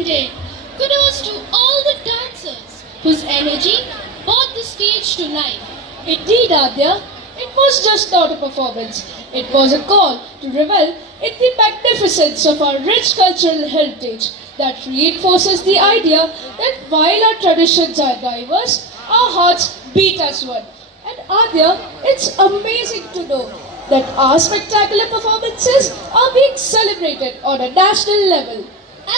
splendid. Kudos to all the dancers whose energy brought the stage to life. Indeed, Adya, it was just not a performance. It was a call to revel in the magnificence of our rich cultural heritage that reinforces the idea that while our traditions are diverse, our hearts beat as one. And Adya, it's amazing to know that our spectacular performances are being celebrated on a national level.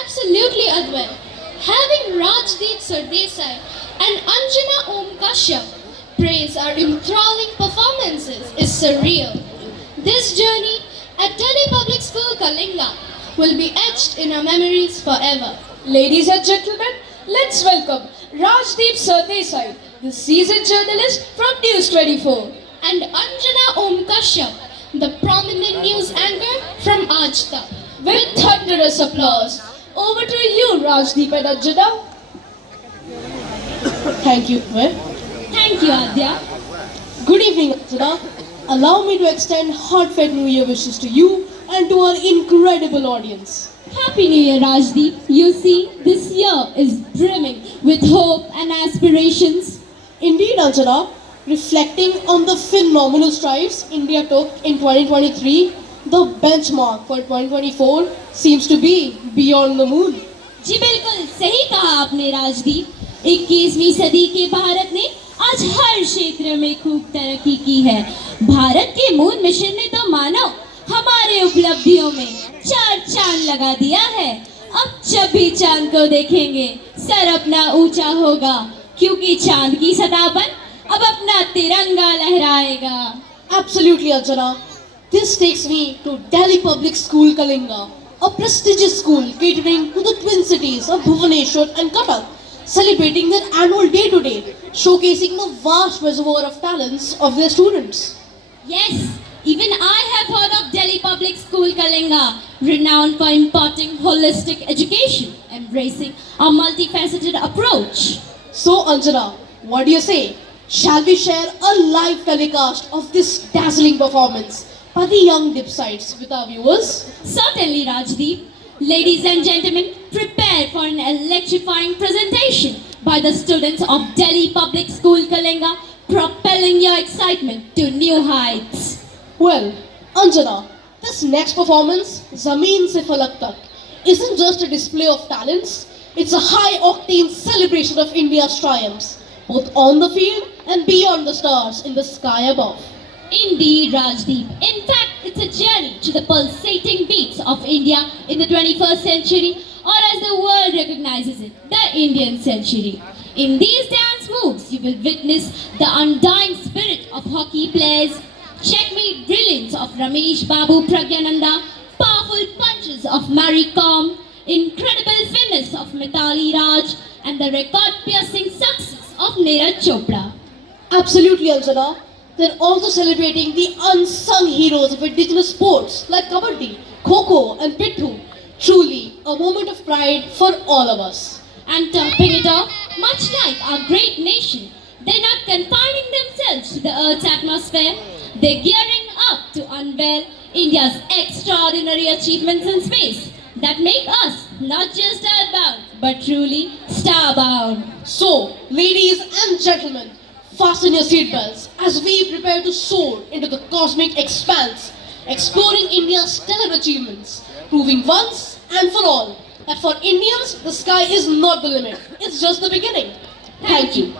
Absolutely, Advait. Having Rajdeep Sardesai and Anjana Om Kashyap praise our enthralling performances is surreal. This journey at Delhi Public School Kalinga will be etched in our memories forever. Ladies and gentlemen, let's welcome Rajdeep Sardesai, the seasoned journalist from News 24. And Anjana Om Kashyap, the prominent news anchor from Aaj Tak. With thunderous applause, over to you, Rajdeep and Anjana. Thank you, Adya. Thank you, Adya. Good evening, Adya. Allow me to extend heartfelt New Year wishes to you and to our incredible audience. Happy New Year, Rajdeep. You see, this year is brimming with hope and aspirations. Indeed, Anjana, reflecting on the phenomenal strides India took in 2023, the benchmark for 2024 seems to be beyond the moon. जी बिल्कुल सही कहा आपने राजदीप 21वीं सदी के भारत ने आज हर क्षेत्र में खूब तरक्की की है भारत के मून मिशन ने तो मानो हमारे उपलब्धियों में 4 चांद लगा दिया है अब जब भी चांद को देखेंगे सर अपना ऊंचा होगा क्योंकि चांद की सतह पर अब अपना तिरंगा लहराएगा Absolutely, Anjana. This takes me to Delhi Public School Kalinga, a prestigious school catering to the twin cities of Bhubaneswar and Cuttack, celebrating their annual Day to Day, showcasing the vast reservoir of talents of their students. Yes, even I have heard of Delhi Public School Kalinga, renowned for imparting holistic education, embracing a multifaceted approach. So, Anjana, what do you say? Shall we share a live telecast of this dazzling performance by the young dipsites with our viewers? Certainly, Rajdeep. Ladies and gentlemen, prepare for an electrifying presentation by the students of Delhi Public School Kalinga, propelling your excitement to new heights. Well, Anjana, this next performance, Zameen Se Falak Tak, isn't just a display of talents, it's a high-octane celebration of India's triumphs, both on the field and beyond the stars in the sky above. Indeed, Rajdeep. In fact, it's a journey to the pulsating beats of India in the 21st century, or as the world recognizes it, the Indian century. In these dance moves, you will witness the undying spirit of hockey players, checkmate brilliance of Ramesh Babu Pragyananda, powerful punches of Mary Kom, incredible finesse of Mitali Raj, and the record-piercing success of Neeraj Chopra. Absolutely, Anjana. They're also celebrating the unsung heroes of indigenous sports like Kabaddi, Kho-Kho and Pithu. Truly, a moment of pride for all of us. And topping it off, much like our great nation, they're not confining themselves to the Earth's atmosphere. They're gearing up to unveil India's extraordinary achievements in space that make us not just earthbound, but truly starbound. So, ladies and gentlemen, fasten your seatbelts as we prepare to soar into the cosmic expanse, exploring India's stellar achievements, proving once and for all that for Indians, the sky is not the limit, it's just the beginning. Thank you.